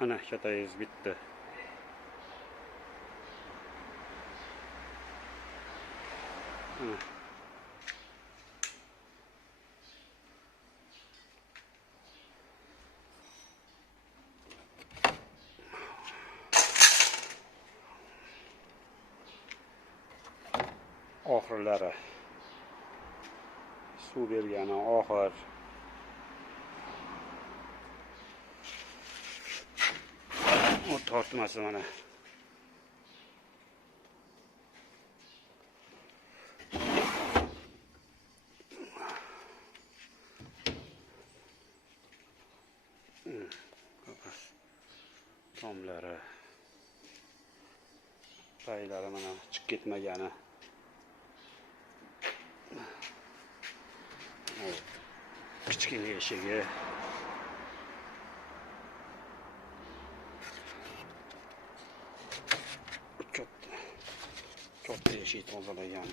Ana chatoyingiz bitdi. Ana. Oxirlari suv bergani oxir. O tortmasi mana. Tomlari, paylari mana chiqib ketmagani. Kichkina eshigi. Katta eshik tozalagan.